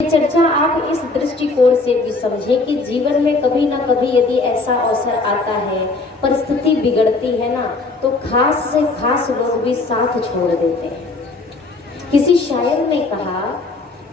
चर्चा आप इस दृष्टिकोण से भी समझे कि जीवन में कभी ना कभी यदि ऐसा अवसर आता है, परिस्थिति बिगड़ती है ना, तो खास से खास लोग भी साथ छोड़ देते हैं। किसी शायर ने कहा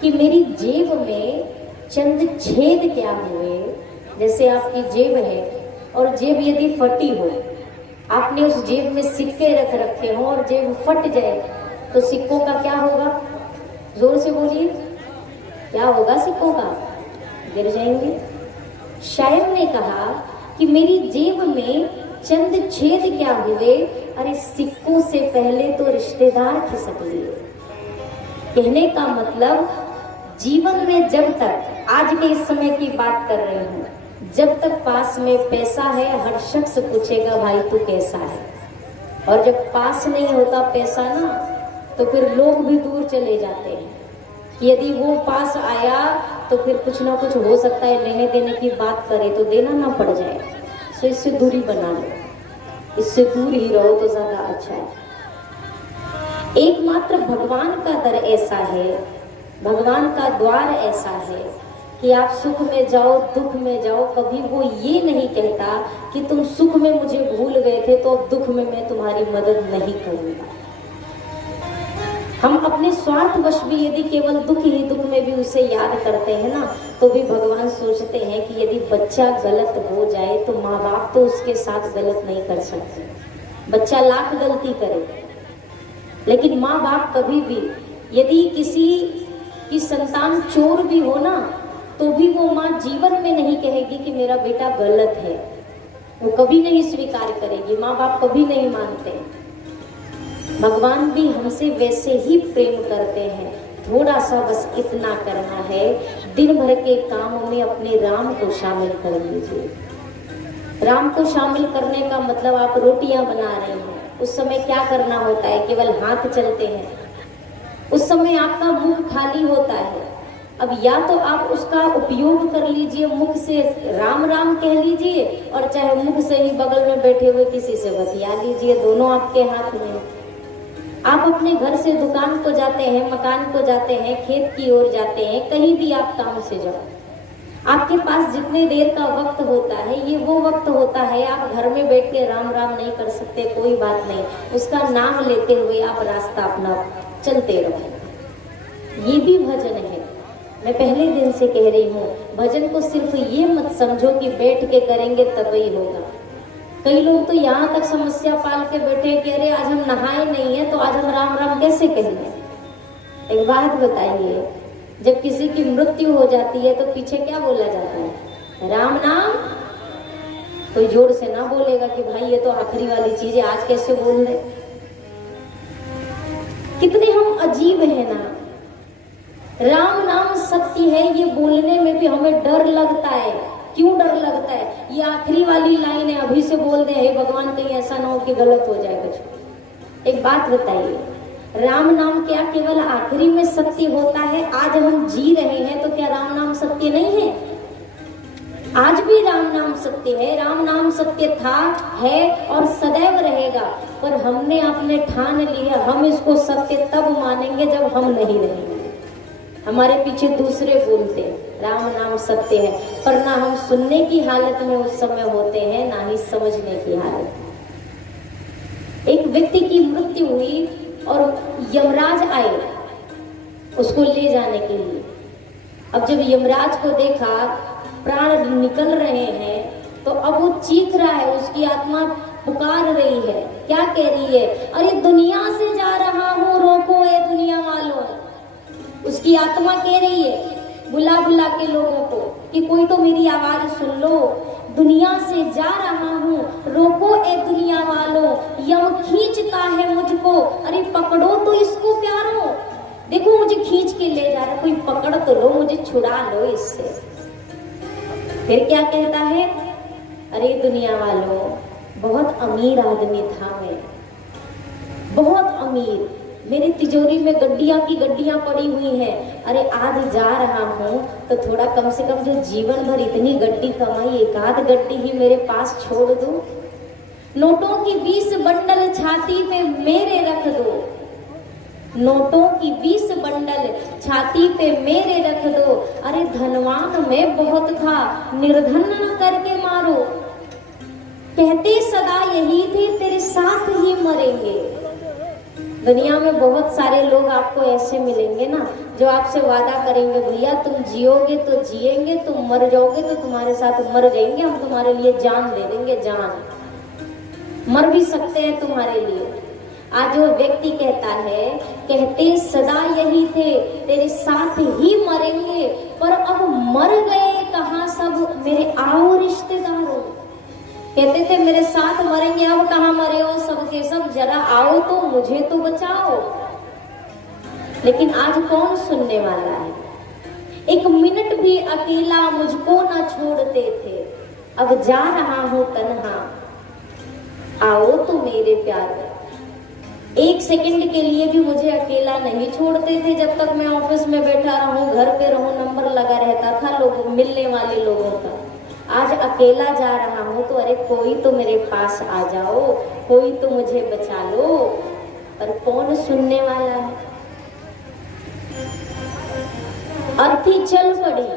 कि मेरी जेब में चंद छेद क्या हुए। जैसे आपकी जेब है और जेब यदि फटी हो, आपने उस जेब में सिक्के रख रखे हो और जेब फट जाए तो सिक्कों का क्या होगा? जोर से बोलिए, क्या होगा? सिक्कों का गिर जाएंगे। शायर ने कहा कि मेरी जेब में चंद छेद क्या हुए, अरे सिक्कों से पहले तो रिश्तेदार खिसक लिए। कहने का मतलब जीवन में जब तक, आज के इस समय की बात कर रही हूँ, जब तक पास में पैसा है हर शख्स पूछेगा भाई तू कैसा है, और जब पास नहीं होता पैसा ना, तो फिर लोग भी दूर चले जाते हैं। यदि वो पास आया तो फिर कुछ ना कुछ हो सकता है, लेने देने की बात करे तो देना ना पड़ जाए, तो इससे दूरी बना लो, इससे दूर ही रहो तो ज्यादा अच्छा है। एकमात्र भगवान का दर ऐसा है, भगवान का द्वार ऐसा है कि आप सुख में जाओ दुख में जाओ, कभी वो ये नहीं कहता कि तुम सुख में मुझे भूल गए थे तो अब दुख में मैं तुम्हारी मदद नहीं करूंगा। हम अपने स्वार्थवश भी यदि केवल दुख ही दुख में भी उसे याद करते हैं ना, तो भी भगवान सोचते हैं कि यदि बच्चा गलत हो जाए तो माँ बाप तो उसके साथ गलत नहीं कर सकते। बच्चा लाख गलती करे, लेकिन माँ बाप कभी भी, यदि किसी की संतान चोर भी हो ना, तो भी वो माँ जीवन में नहीं कहेगी कि मेरा बेटा गलत है, वो कभी नहीं स्वीकार करेगी। माँ बाप कभी नहीं मानते। भगवान भी हमसे वैसे ही प्रेम करते हैं। थोड़ा सा बस इतना करना है, दिन भर के कामों में अपने राम को शामिल कर लीजिए। राम को शामिल करने का मतलब आप रोटियां बना रहे हैं, उस समय क्या करना होता है? केवल हाथ चलते हैं। उस समय आपका मुख खाली होता है। अब या तो आप उसका उपयोग कर लीजिए, मुख से राम राम कह लीजिए, और चाहे मुख से ही बगल में बैठे हुए किसी से बतिया लीजिए, दोनों आपके हाथ में। आप अपने घर से दुकान को जाते हैं, मकान को जाते हैं, खेत की ओर जाते हैं, कहीं भी आप काम से जाओ, आपके पास जितने देर का वक्त होता है, ये वो वक्त होता है। आप घर में बैठ के राम राम नहीं कर सकते, कोई बात नहीं, उसका नाम लेते हुए आप रास्ता अपना चलते रहो। ये भी भजन है। मैं पहले दिन से कह रही हूँ, भजन को सिर्फ ये मत समझो कि बैठ के करेंगे तभी होगा। कई लोग तो यहाँ तक समस्या पाल के बैठे कि अरे आज हम नहाए नहीं है तो आज हम राम राम कैसे कहेंगे। एक बात बताइए, जब किसी की मृत्यु हो जाती है तो पीछे क्या बोला जाता है? राम नाम। कोई जोर से ना बोलेगा कि भाई ये तो आखिरी वाली चीज है, आज कैसे बोल रहे। कितने हम अजीब है ना। राम नाम सत्य है, ये बोलने में भी हमें डर लगता है। क्यों डर लगता है? ये आखिरी वाली लाइन है, अभी से बोल दे हे भगवान कहीं ऐसा ना हो कि गलत हो जाए कुछ। एक बात बताइए, राम नाम क्या केवल आखिरी में सत्य होता है? आज हम जी रहे हैं तो क्या राम नाम सत्य नहीं है? आज भी राम नाम सत्य है। राम नाम सत्य था, है और सदैव रहेगा। पर हमने अपने ठान लिया, हम इसको सत्य तब मानेंगे जब हम नहीं रहेंगे। हमारे पीछे दूसरे बोलते राम नाम सत्य है, पर ना हम सुनने की हालत में उस समय होते हैं, ना ही समझने की हालत। एक व्यक्ति की मृत्यु हुई और यमराज आए उसको ले जाने के लिए। अब जब यमराज को देखा प्राण निकल रहे हैं, तो अब वो चीख रहा है, उसकी आत्मा पुकार रही है। क्या कह रही है? अरे दुनिया से जा रहा हूँ, रोको ए दुनिया वालों। उसकी आत्मा कह रही है बुला बुला के लोगों को कि कोई तो मेरी आवाज सुन लो। दुनिया से जा रहा हूँ, रोको ए दुनिया वालों, यम खींचता है मुझको, अरे पकड़ो तो इसको प्यारो। देखो मुझे खींच के ले जा रहा, कोई पकड़ तो लो, मुझे छुड़ा लो इससे। फिर क्या कहता है? अरे दुनिया वालों, बहुत अमीर आदमी था मैं, बहुत अमीर, मेरी तिजोरी में गड्डियां की गड्डियां पड़ी हुई हैं। अरे आज जा रहा हूँ तो थोड़ा कम से कम जो जीवन भर इतनी गड्डी कमाई, एक आध गड्डी ही मेरे पास छोड़ दो। नोटों की 20 बंडल छाती पे मेरे रख दो। नोटों की 20 बंडल छाती पे मेरे रख दो, अरे धनवान में बहुत था, निर्धन न करके मारो। कहते सदा यही थे, तेरे साथ ही मरेंगे। दुनिया में बहुत सारे लोग आपको ऐसे मिलेंगे ना, जो आपसे वादा करेंगे, भैया तुम जियोगे तो जिएंगे, तुम मर जाओगे तो तुम्हारे साथ मर जाएंगे, हम तुम्हारे लिए जान दे देंगे, जान मर भी सकते हैं तुम्हारे लिए। आज वो व्यक्ति कहता है, कहते सदा यही थे, तेरे साथ ही मरेंगे, पर अब मर गए कहाँ सब मेरे आओ रिश्तेदारों। कहते थे मेरे साथ मरेंगे, अब कहाँ मरे हो सब के सब, जरा आओ तो मुझे तो बचाओ। लेकिन आज कौन सुनने वाला है? एक मिनट भी अकेला मुझको ना छोड़ते थे, अब जा रहा हूं तन्हा, आओ तो मेरे प्यारे। एक सेकंड के लिए भी मुझे अकेला नहीं छोड़ते थे, जब तक मैं ऑफिस में बैठा रहूं, घर पे रहूं, नंबर लगा रहता था लोग मिलने वाले लोगों का। आज अकेला जा रहा हूं तो अरे कोई तो मेरे पास आ जाओ, कोई तो मुझे बचा लो, पर कौन सुनने वाला है? अर्थी चल पड़ी,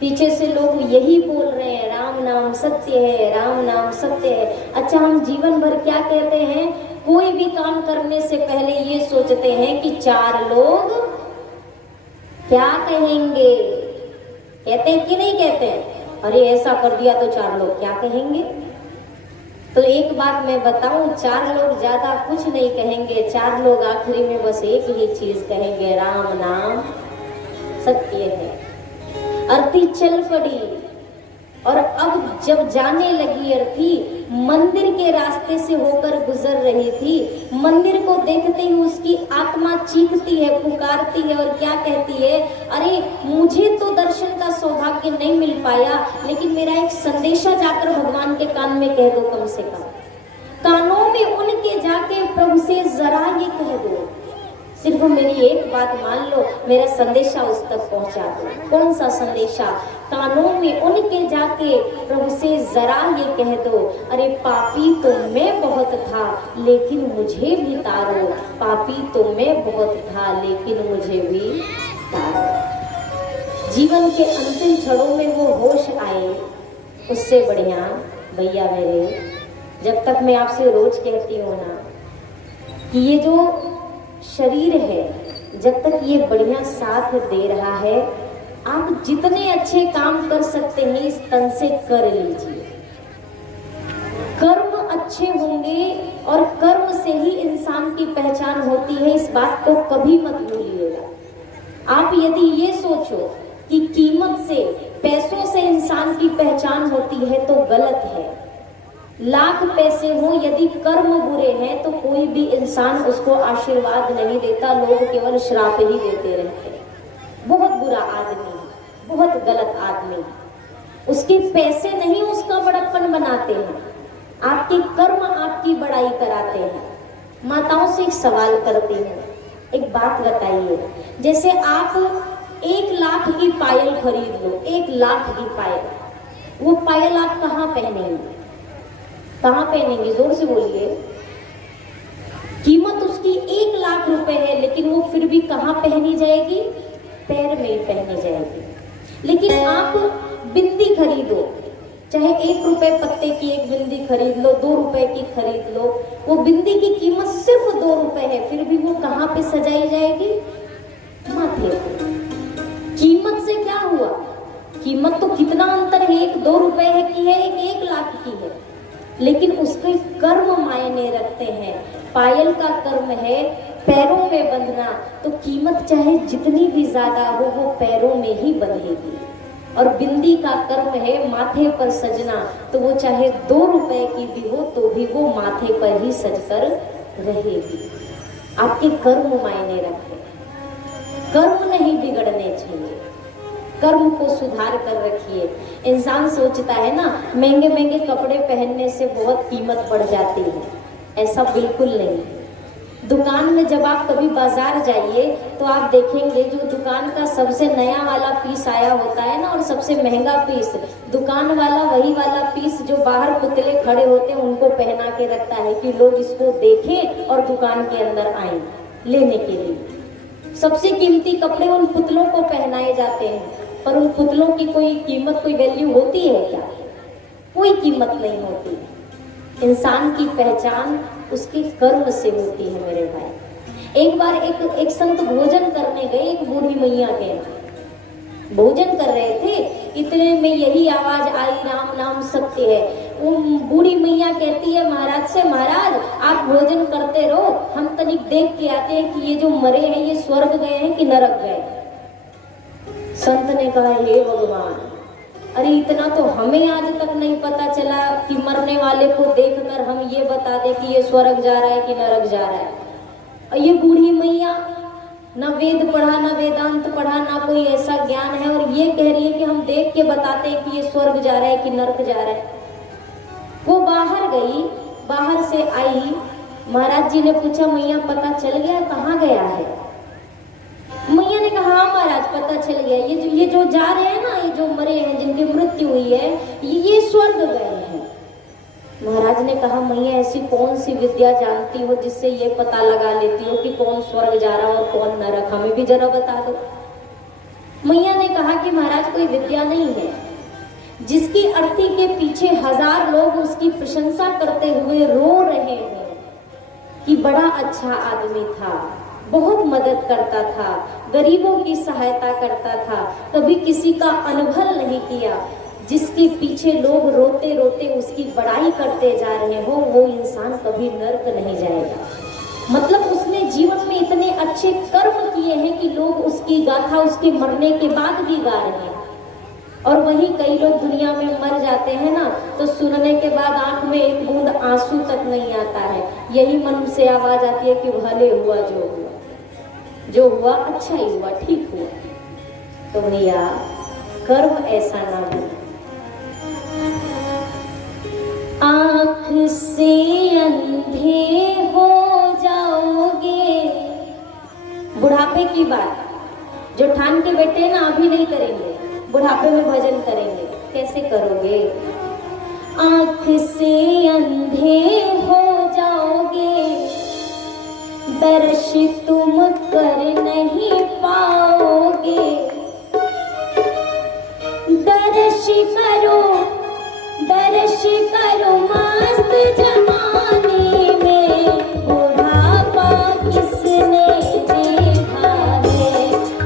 पीछे से लोग यही बोल रहे हैं, राम नाम सत्य है, राम नाम सत्य है। अच्छा, हम जीवन भर क्या कहते हैं? कोई भी काम करने से पहले ये सोचते हैं कि 4 लोग क्या कहेंगे। कहते हैं कि नहीं कहते हैं? अरे ऐसा कर दिया तो 4 लोग क्या कहेंगे। तो एक बात मैं बताऊं, 4 लोग ज्यादा कुछ नहीं कहेंगे, 4 लोग आखिरी में बस एक ही चीज कहेंगे, राम नाम सत्य है। अर्थी चल पड़ी और अब जब जाने लगी अर्थी, मंदिर के रास्ते से होकर गुजर रही थी। मंदिर को देखते ही उसकी आत्मा चीखती है, पुकारती है और क्या कहती है? अरे मुझे तो दर्शन का सौभाग्य नहीं मिल पाया, लेकिन मेरा एक संदेशा जाकर भगवान के कान में कह दो, कम से कम कानों में उनके जाके प्रभु से जरा ये कह दो, सिर्फ मेरी एक बात मान लो, मेरा संदेशा उस तक पहुंचा दो। कौन सा संदेशा? कानों में उनके जाके प्रभु से जरा ये कह दो, अरे पापी तो मैं बहुत था लेकिन मुझे भी तारो, पापी तो मैं बहुत था लेकिन मुझे भी तारो। जीवन के अंतिम क्षणों में वो होश आए, उससे बढ़िया भैया मेरे, जब तक मैं आपसे रोज कहती हूँ ना कि ये जो शरीर है, जब तक ये बढ़िया साथ दे रहा है, आप जितने अच्छे काम कर सकते हैं इस तन से कर लीजिए। कर्म अच्छे होंगे और कर्म से ही इंसान की पहचान होती है, इस बात को कभी मत भूलिएगा। आप यदि ये सोचो कि कीमत से, पैसों से इंसान की पहचान होती है तो गलत है। लाख पैसे हो, यदि कर्म बुरे हैं तो कोई भी इंसान उसको आशीर्वाद नहीं देता, लोग केवल श्राप ही देते रहते हैं। बहुत बुरा आदमी, बहुत गलत आदमी, उसके पैसे नहीं उसका बड़प्पन बनाते हैं, आपके कर्म आपकी बड़ाई कराते हैं। माताओं से एक सवाल करती हूँ, एक बात बताइए, जैसे आप 1 लाख की पायल खरीद लो, 1 लाख की पायल, वो पायल आप कहाँ पहनेंगे? कहाँ पहनेंगे? जोर से बोलिए। कीमत उसकी 1 लाख रुपए है, लेकिन वो फिर भी कहाँ पहनी जाएगी? पैर में पहनी जाएगी। लेकिन आप बिंदी खरीदो, चाहे 1 रुपए पत्ते की एक बिंदी खरीद लो, 2 रुपए की खरीद लो, वो बिंदी की कीमत सिर्फ 2 रुपए है, फिर भी वो कहाँ पे सजाई जाएगी? माथे पे। कीमत से क्या हुआ? कीमत तो कितना अंतर है, 1-2 रुपए है की है, 1 लाख की है, लेकिन उसके कर्म मायने रखते हैं। पायल का कर्म है पैरों में बंधना, तो कीमत चाहे जितनी भी ज्यादा हो वो पैरों में ही बंधेगी। और बिंदी का कर्म है माथे पर सजना, तो वो चाहे 2 रुपए की भी हो तो भी वो माथे पर ही सजकर रहेगी। आपके कर्म मायने रखते हैं, कर्म नहीं बिगड़ने चाहिए, कर्म को सुधार कर रखिए। इंसान सोचता है ना महंगे महंगे कपड़े पहनने से बहुत कीमत बढ़ जाती है, ऐसा बिल्कुल नहीं। दुकान में जब आप कभी बाजार जाइए तो आप देखेंगे जो दुकान का सबसे नया वाला पीस आया होता है ना, और सबसे महंगा पीस, दुकान वाला वही वाला पीस जो बाहर पुतले खड़े होते हैं उनको पहना के रखता है कि लोग इसको देखें और दुकान के अंदर आए। लेने के लिए। सबसे कीमती कपड़े उन पुतलों को पहनाए जाते हैं, पर उन पुतलों की कोई कीमत, कोई वैल्यू होती है क्या? कोई कीमत नहीं होती। इंसान की पहचान उसके कर्म से होती है मेरे भाई। एक बार एक संत भोजन करने गए एक बूढ़ी मैया के यहाँ। भोजन कर रहे थे, इतने में यही आवाज आई, राम नाम सत्य है। वो बूढ़ी मैया कहती है महाराज से, महाराज आप भोजन करते रहो, हम तनिक देख के आते हैं कि ये जो मरे हैं ये स्वर्ग गए हैं कि नरक गए। संत ने कहा, हे भगवान, अरे इतना तो हमें आज तक नहीं पता चला कि मरने वाले को देखकर हम ये बता दें कि ये स्वर्ग जा रहा है कि नरक जा रहा है। और ये बूढ़ी मैया ना वेद पढ़ा, ना वेदांत पढ़ा, ना कोई ऐसा ज्ञान है, और ये कह रही है कि हम देख के बताते हैं कि ये स्वर्ग जा रहा है कि नरक जा रहा है। वो बाहर गई, बाहर से आई, महाराज जी ने पूछा, मैया पता चल गया कहाँ गया है? मैया ने कहा, हाँ महाराज पता चल गया, ये जो जा रहे हैं ना, ये जो मरे हैं, जिनकी मृत्यु हुई है, ये स्वर्ग गए हैं। महाराज ने कहा, मैया ऐसी कौन सी विद्या जानती हो जिससे ये पता लगा लेती हो कि कौन स्वर्ग जा रहा और कौन नरक, हमें भी जरा बता दो। मैया ने कहा कि महाराज कोई विद्या नहीं है, जिसकी अर्थी के पीछे 1000 लोग उसकी प्रशंसा करते हुए रो रहे हैं कि बड़ा अच्छा आदमी था, बहुत मदद करता था, गरीबों की सहायता करता था, कभी किसी का अनभल नहीं किया, जिसके पीछे लोग रोते रोते उसकी बड़ाई करते जा रहे हो, वो इंसान कभी नर्क नहीं जाएगा। मतलब उसने जीवन में इतने अच्छे कर्म किए हैं कि लोग उसकी गाथा उसके मरने के बाद भी गा रहे हैं। और वहीं कई लोग दुनिया में मर जाते हैं ना, तो सुनने के बाद आंख में एक बूंद आंसू तक नहीं आता है, यही मन से आवाज आती है कि भले हुआ जो हुआ अच्छा ही हुआ, ठीक हुआ। तो भैया कर्म ऐसा ना हो। आँख से अंधे हो जाओगे, बुढ़ापे की बात जो ठान के बैठे हैं ना, अभी नहीं करेंगे, बुढ़ापे में भजन करेंगे। कैसे करोगे? आँख से अंधे हो जाओगे, दर्श तुम कर नहीं पाओगे। दर्श करो मस्त जमाने में, बुढ़ापा किसने देखा है।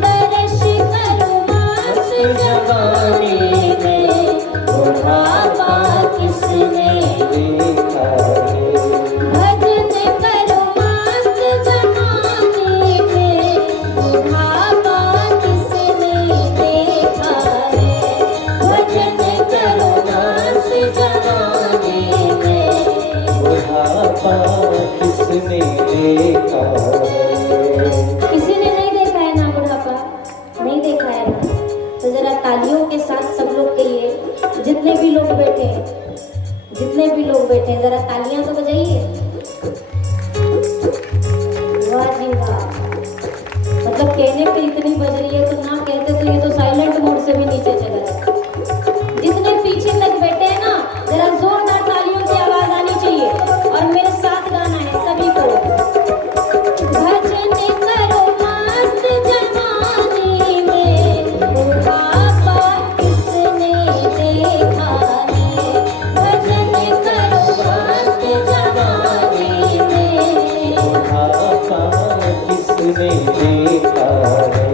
दर्श करो मस्त जमाने में, बुढ़ापा किसने देखा है। भजन करो मस्त जमाने में, बुढ़ापा किसने देखा है। भजन करो मस्त जमाने में, बुढ़ापा किसने देखा है। किसी ने नहीं देखा है ना, बुढ़ापा नहीं देखा है ना। तो जरा तालियों के साथ सब लोग कहिए, जितने भी लोग बैठे हैं जरा तालियां तो बजाइए। वाह जी वाह, मतलब कहने पे इतनी बज रही है, तो ना कहते तो ये तो साइलेंट मोड से भी नीचे चला जाता। जितने पीछे तक बैठे हैं ना, जरा जोरदार तालियों की आवाज आनी चाहिए, और मेरे साथ गाना है सभी को। भजन करो मस्त जमाने में, बुढ़ापा किसने देखा है। भजन करो मस्त जमाने में, बुढ़ापा किसने देखा है।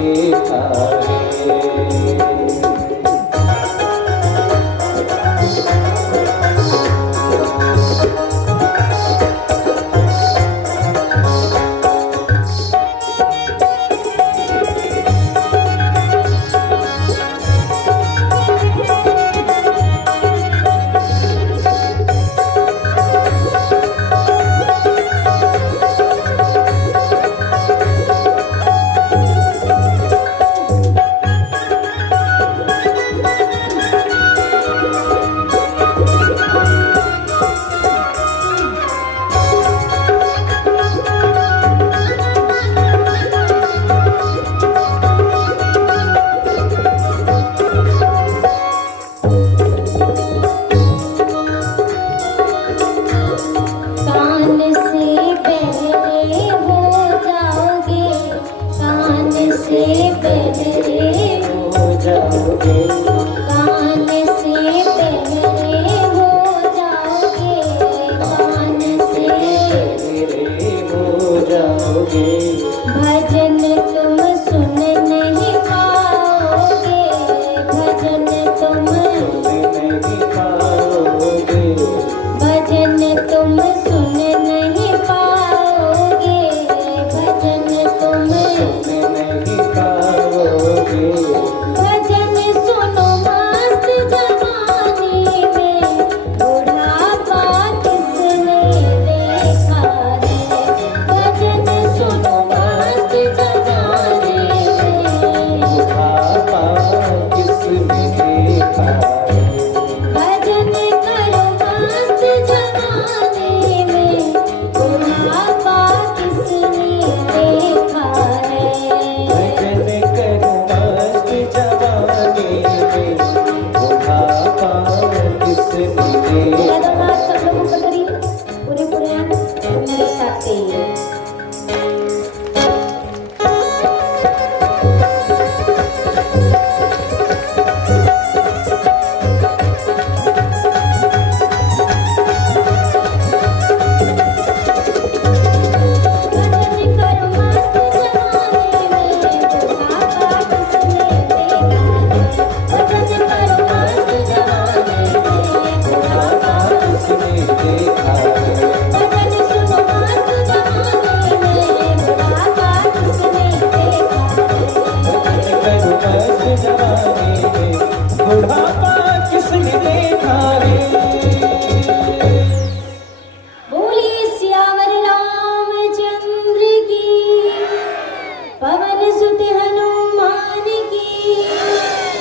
देखा है।